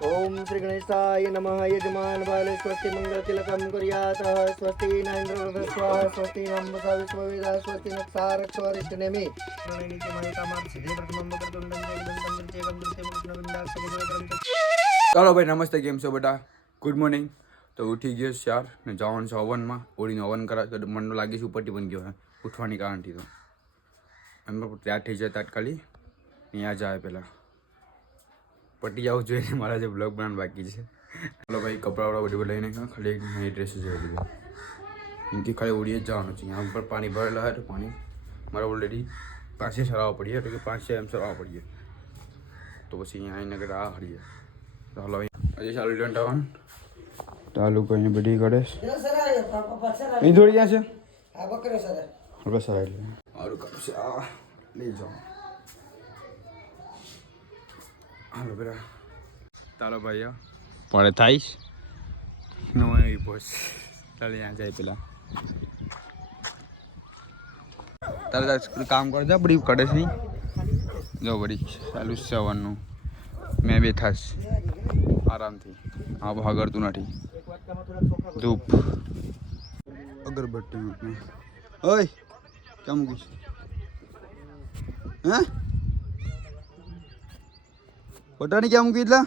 ओम श्री गणेशाय नमः। यजमान बाले स्वस्ति मंगलतिलकं कुर्यातः। स्वस्ति न इंद्रवृद्धस्वाहा। स्वस्ति न अम्बसा विश्ववेदा। स्वस्ति न क्षारक्षोरिष्टनेमि। ચાલો ભાઈ નમસ્તે, કેમ છો બેટા? Good morning. તો ઉઠી ગયો ચાર ને જવાનું છે હવનમાં. ઓળીને હવન કરાવે તો મનનો લાગી છે ઉપરથી બની ગયો હે ઉઠવાની કારણથી. તો એમાં તૈયાર થઈ જાય તાત્કાલિક અહીંયા જાય પહેલાં પટી જવું જોઈએ. મારા જે બ્લોગ બનાવવાનું બાકી છે. ચાલો ભાઈ કપડાં બધું લઈને ખાલી નવી ડ્રેસ જોઈ લીધું. એમથી ખાલી ઉડીએ જ જવાનું છે. यहाँ ઉપર પાણી ભરેલા હોય તો પાણી મારે ઓલરેડી પાસે સરાવવા પડીએ એટલે કે 5-6 એમ સરાવવા પડીએ. તો પછી અહીંયા આવીને કે આ હરીએ ચાલો હજી ચાલુ લંટાવાનું ચાલુ કરીને બધી કરે અહીં થોડી ક્યાં છે હવે સર એટલે મારું કામ છે આ લઈ જાઓ. હાલો પેલા ચાલો ભાઈ પડે થાઈશ નો એવી પોસ ચાલે ત્યાં જાય પેલા તારે કામ કરજા બધી કડે છે જો બધી ચાલુ જ છે આવવાનું. મેં બેઠાશ આરામથી આ ભાગરતું નથી. ધૂપ અગરબત્તી ઓય કેમ મૂકીશ હે પટાની ક્યાં મૂકી એટલા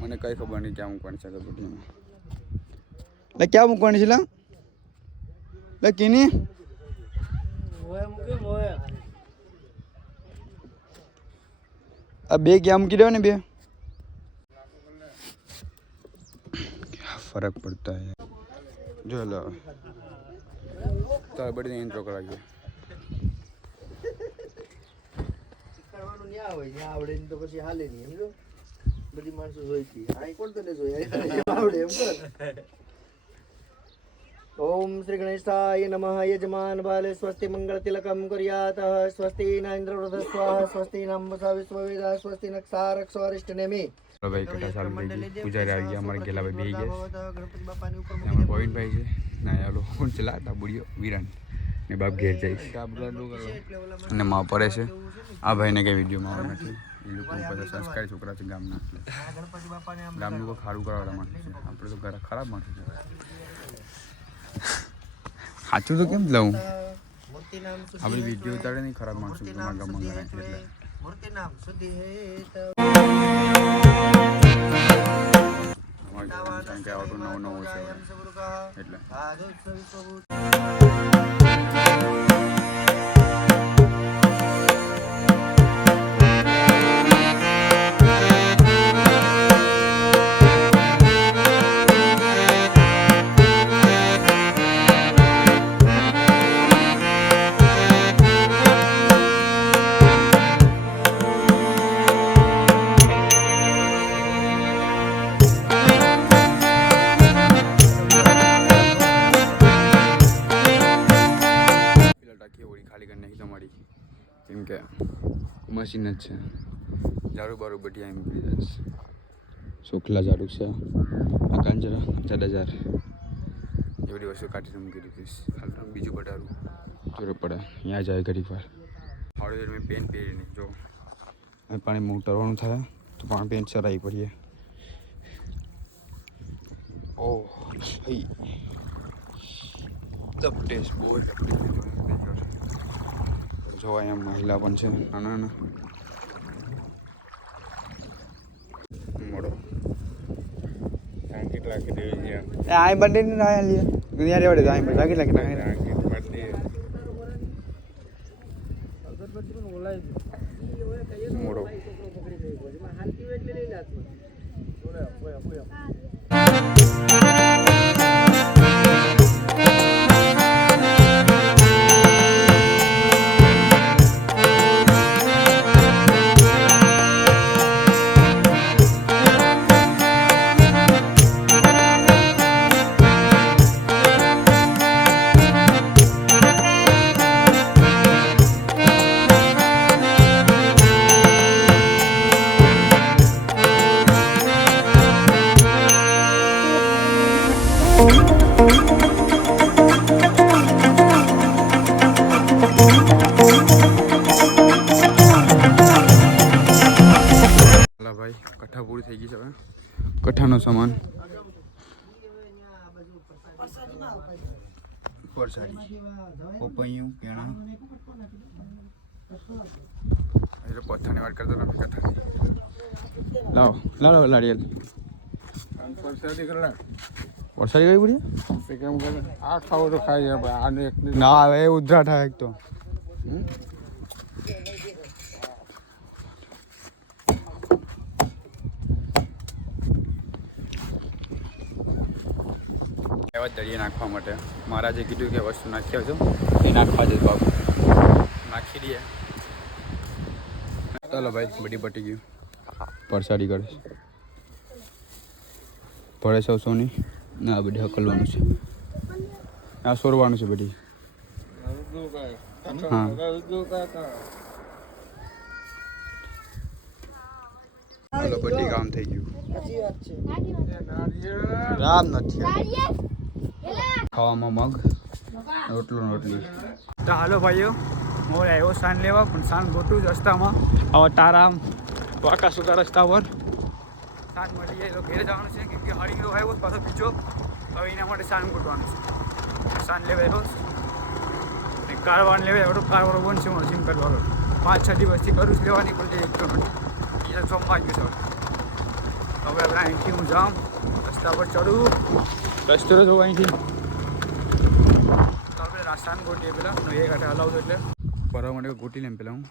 મને કઈ ખબર નહીં ક્યાં મૂકવાની છે અગરબત્તીમાં. એટલે ક્યાં મૂકવાની છે લા એટલે કીની अब बे क्या मूकी दो ने बे क्या फर्क पड़ता है जो लो तार बड़ी इंट्रो करा के કરવાનું ન્યા હોય ન્યા આવડે ને તો પછી હાલે નહીં સમજો. બધી માણસો જોઈ હતી આ કોણ તને જોઈ આવડે એમ કર. ओम श्री गणेशाय नमः। यजमान बाले स्वस्ति मंगलतिलकं कुर्यातः। स्वस्ति न इंद्रवृद्धस्वाहा। स्वस्ति न अम्बसा विश्ववेदा। स्वस्ति न क्षारक्षोरिष्टनेमि। भाई कटा चालू થઈ ગઈ. પૂજારી આવી ગયા. અમારા ગેલા ભાઈ બેહી ગયા. અમારા ગોવિંદ ભાઈ છે ના યાલો કોણ ચલાતા બુડિયો વિરાન ને બાપ ઘેર જાય અને માં પડે છે. આ ભાઈને કઈ વિડીયોમાં આવવા નથી. એ લોકો બધા સંસ્કારી છોકરા છે ગામના. ગામનું કોઈ ખારું કરાવવા માટે છે. આપણે તો ઘર ખરાબ માણસ છે. સાચું તો કેમ લઉં આપણે વિડીયો ઉતારે નહીં ખરાબ માણસો તમારા ગામમાં ગણાય છે એટલે અમારે કે આવતો નવો નવો છે એટલે કેમ કે મશીન જ છે. ઝાડુ બારું બધી એમ કરી દે છે. સોખલા ઝાડુ છે આ કાંજરા 4000 એ બધી વસ્તુ કાઢીને મૂકી દીધીશ. હાલ તો બીજું બટારું જરૂર પડે અહીંયા જાય ઘડી વાર હાડો મેં પેન પહેરીને જો પાણીમાં ઉતરવાનું થાય તો પણ પેન ચરાવી પડીએ. ઓહ ભાઈ ટેસ્ટ બહુ જો અહીંયા મહિલા પણ છે નાના નાના મોડો કેટલા આ બંને ને ના લે દુનિયા રેવડે આ બંને કેટલા કેટલા અગરબત્તી પણ ઓલાય મોડો હાલતી હોય એટલે લઈ લાત ચાલો ભાઈ કઠ્ઠા પૂરી થઈ ગઈ છે હવે કઠ્ઠાનો સામાન પરસાડી પોપૈયું પેણા એટલે પથ્થાની વાત કરતો નથી કઠ્ઠાની લાવો લાડિયલ પરસાડી કઈ પડી આ ખાવો તો ખાઈ જાય આને એક ના હવે ઉધરા થાય એક તો એવા દરિયે નાખવા માટે મહારાજે કીધું કે વસ્તુ નાખી આવજો એ નાખવા જ બાબુ નાખી દઈએ ચાલો ભાઈ બધી પટી ગયું પરસાડી કરે ભરે છે સોની ને આ બધી હકલવાનું છે આ સોરવાનું છે બધી હા ચાલો બધી કામ થઈ ગયું રામ નથી ખાવામાં મગ રોટલો રોટલી તો હાલો ભાઈઓ હું આવ્યો સાન લેવા પણ સાન ગોઠું જ રસ્તામાં હવે તારામ વાંકા સુકા રસ્તા પર સાન મળી જાય તો ઘેર જવાનું છે કેમ કે હળીનો આવ્યો પાછો બીજો હવે એના માટે સાન ગોઠવાનું છે સાન લેવા આવ્યો કારવાન લેવા આવ્યો કારવાળો બનશે હું સિમ કરવાનો 5-6 દિવસથી કરું જ લેવાની પણ એક તો નથી એ સોમમાં ગયું છે હવે આપણે અહીંથી હું જાઉં રસ્તા પર ચડું રસ્તો જોઉં અહીંથી તો આપણે રાસ્તાન ગોટીએ પેલા એ કાંઠે હલાવતો એટલે ફરવા માટે ગોટી લેમ પેલા હું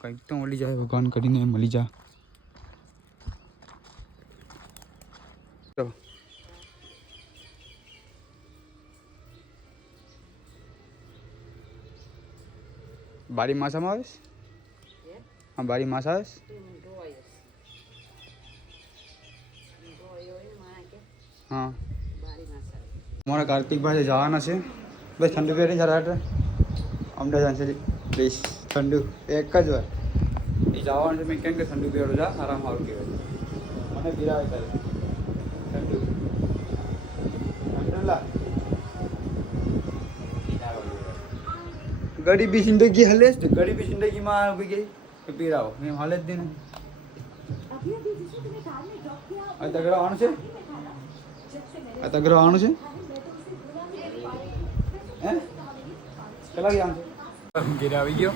કંઈક તો મળી જાય ભગવાન કરીને મળી જા બારી માસામાં આવેશ હા બારી માસ આવેશ હા અમારા કાર્તિકભાઈ જવાના છે બસ ઠંડુ પહેરી જરા અમદાવાદ છે પ્લીઝ ઠંડુ એક જ વાર એ જવાનું છે મેં કેમ કે ઠંડુ પહેરો જા આરામ સારું કહેવાય મને પીરાવે કરે ઠંડુ ઠંડુ લા ગરીબી જિંદગી હલે જ ગરીબી જિંદગીમાં ઉભી ગઈ તો પીરાવો મેં હાલે જ દે ને આ તગડો આવવાનું છે આ તગડો આવવાનું છે હે ચલા ગયા ઘેર આવી ગયો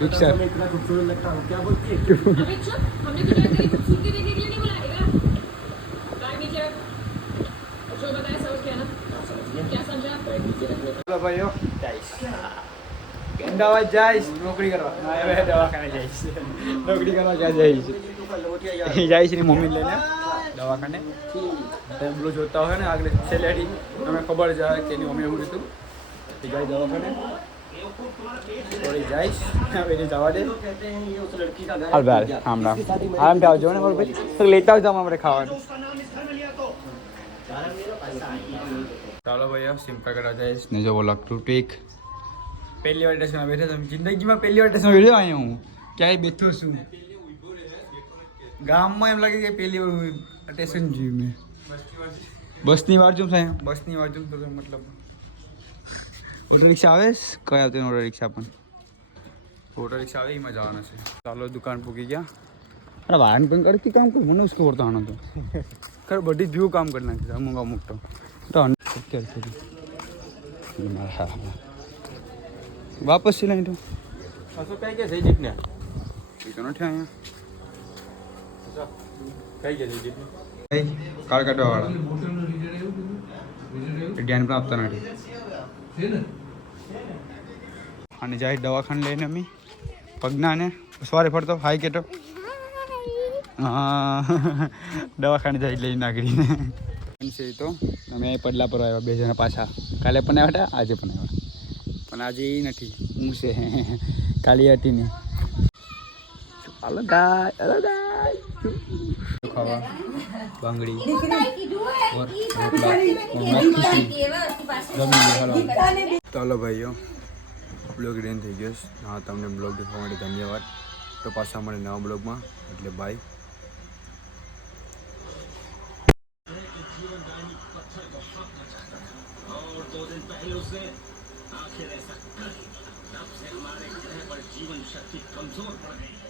પિક્ચર ભાઈઓ અમદાવાદ જઈશ નોકરી કરવા હવે દવાખાને જઈશ નોકરી કરવા ક્યાં જઈશ જાય છે ને મમ્મી લઈને દવાખાને પેલું જોતા હોય ને આગળ છેલ્લેથી તમે ખબર જાય કે એની મમ્મી એવું હતું એ જાય દવાખાને થોડી જઈશ હવે જવા દે હાલ ભાઈ આમ આરામથી આવજો ને મારું ભાઈ લેતા આવજો આપણે ખાવાનું ચાલો ભાઈ સિમ્પલ કરવા જઈશ ને જો લખતું ટીક પહેલી વાર સ્ટેશનમાં બેઠો છું જિંદગીમાં પહેલી વાર સ્ટેશનમાં બેઠો અહીંયા હું ક્યાંય બેઠો છું ગામમાં એમ લાગે કે પહેલી વાર સ્ટેશન જોયું મેં બસની વાર જોઉં સાહેબ બસની વાર જોઉં તો મતલબ ઓટો રિક્ષા આવે કઈ આવતી ઓટો રિક્ષા પણ ઓટો રિક્ષા આવે એમાં જવાના છે ચાલો દુકાન પૂકી ગયા અરે વાહન પણ કરતી કામ કોઈ મને જ ખબર તો આનો તો ખરે બધી જ વ્યૂ કામ કરી નાખી અમુક અમુક તો અત્યાર સુધી હા વાપસ સિલાઈ તો અશોક કઈ ગયા જઈ જીતને એ તો નથી અહીંયા કઈ ગયા જઈ જીતને કાળ કાઢવા વાળા ધ્યાન પણ આપતા નથી અને જાય દવાખાને લઈને અમે પગનાને સવારે ફરતો હાઈ કેતો હા દવાખાને જાય લઈને નાગરીને છે તો અમે પડલા પર આવ્યા 2 જણા પાછા કાલે પણ આવ્યા હતા આજે પણ આવ્યા પણ આજે એ નથી હું છે કાલી હતી નહીં ખાવા બાંગડી ચાલો ભાઈઓ બ્લોગ રેન થઈ ગયો હા તમને બ્લોગ દેખવા માટે ધન્યવાદ તો પાછા મળે નવા બ્લોગમાં એટલે બાય जीवन शक्ति कमजोर पड़ गई